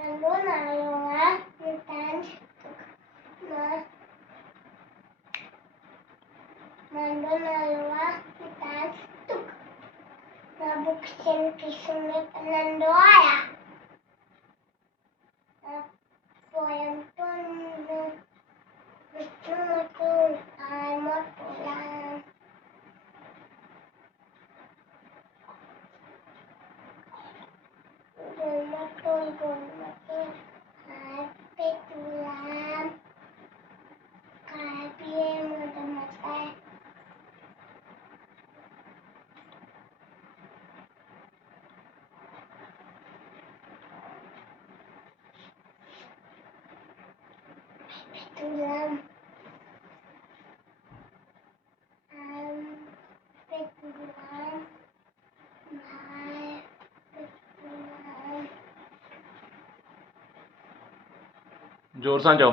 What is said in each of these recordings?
Nalunga hutan stuk nabuksin kisungit nandoaya poyantun nutun amot pulang gumatul hati tulang kapi mata tulang petulang petulang जोर सां चओ।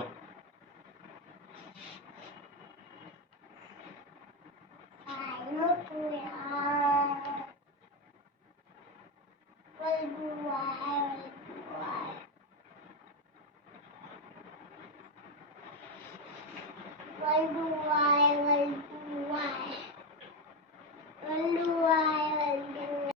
Berdua